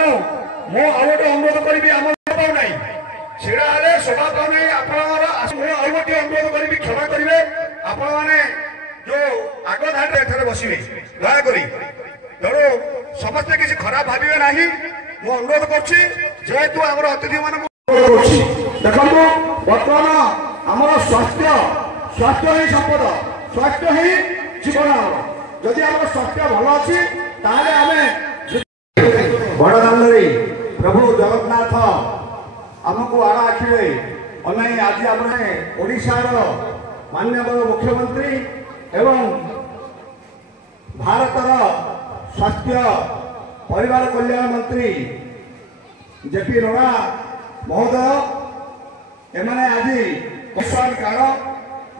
तेणु मु आउटे अनुरोध करी आम पाऊ ना सीढ़ा हेले शोभा पाऊ ना आपटे अनुरोध करी क्षमा करेंगे आपण मैंने जो आग धारे एठारे बसवे दयाक तेणु समस्ते किसी खराब भावे ना मु अनुरोध करेतु आम अतिथि मान देखो बर्तमान आम स्वास्थ्य स्वास्थ्य ही संपद स्वास्थ्य ही जीवन जदि आम स्वास्थ्य भल अच्छी आम बड़दानी प्रभु जगन्नाथ आमको आड़ आखिरे अनाई आज आम ओडिशार माननीय मुख्यमंत्री एवं भारतर स्वास्थ्य परिवार कल्याण मंत्री जेपी नड्डा महोदय एमाने आज आयुष्मान कार्ड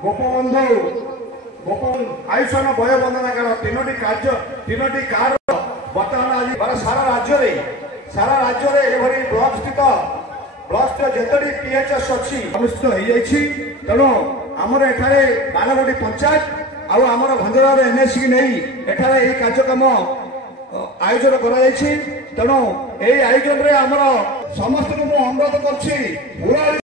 गोपबंधु आयुष्मान वय वंदना कार्ड तीनोटी कार्ड बर्तमान आज सारा राज्य में ब्लॉक स्थित जिते पीएचएस अच्छी अनुष्ठित हो जाए तेणु आमर एठारे 12 पंचायत आमर भंजर एनएससी नहीं एठारे यही कार्यक्रम आयोजन करा तेणु यही आयोजन में आमर समस्त को अनुरोध कर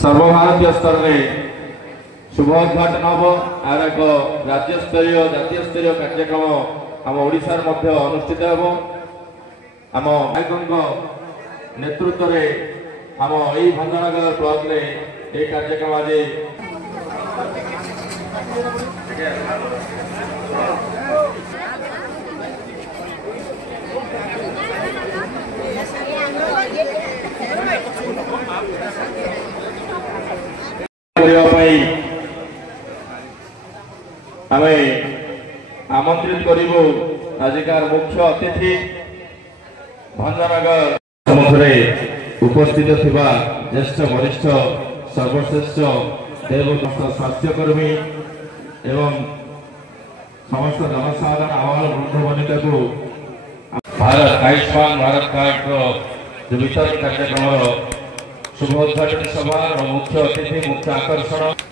सर्वभारतीय स्तर में शुभ उद्घाटन हम आर एक राज्य स्तरीय जातीय स्तरीय कार्यक्रम आम ओडिशार मध्य अनुष्ठित हो आम नायकों नेतृत्व में आम यही भंजनगर ब्लॉक में ये कार्यक्रम आज आमंत्रित करूँ आजिकार मुख्य अतिथि भंजनगर सम्मुखें उपस्थित थिबा ज्येष्ठ वरिष्ठ सर्वश्रेष्ठ देवदत्त स्वास्थ्यकर्मी एवं समस्त जनसाधारण आह्वान वृद्ध वनिता को भारत आयुष्मान भारत कार्ड जो वितरण कार्यक्रम शुभ उद्घाटन सभा मुख्य अतिथि मुख्य आकर्षण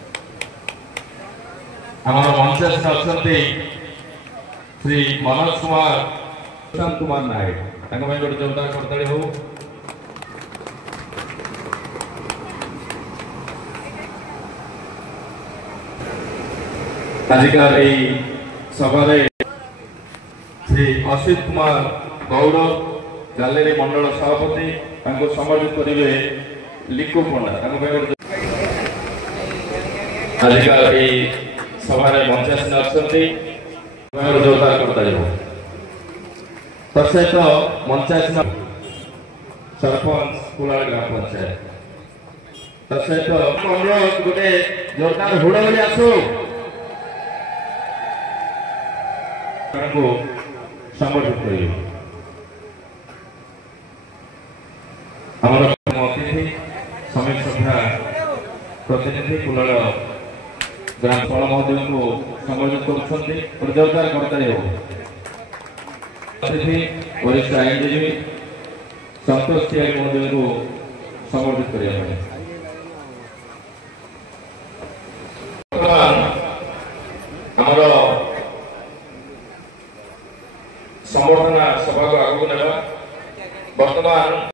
हमारा मंच अच्छा श्री मनोज कुमार नायक गोटे जोरदार करताड़ी हो आजिकार सभा श्री असित कुमार गौड़ गैलेरी मंडल सभापति सम्मानित करेंगे लिकु पंडा आजिकार सभा मंचासीन अच्छा जोरदार करताड़ी हो तत्सहित मंचासीन सरपंच कुलाल ग्राम पंचायत तत्सहित अनुरोध गोटे जोरदार हुड़ाहुड़ी आसू संगठित करेंगे अतिथि समीप सभा प्रतिनिधि कुलाल ग्राम फल महोदय को संबोधित कर जोरदार करता हो अतिथि वरिष्ठ आईनजीवी संतोष तिवारी महोदय को समर्पित करने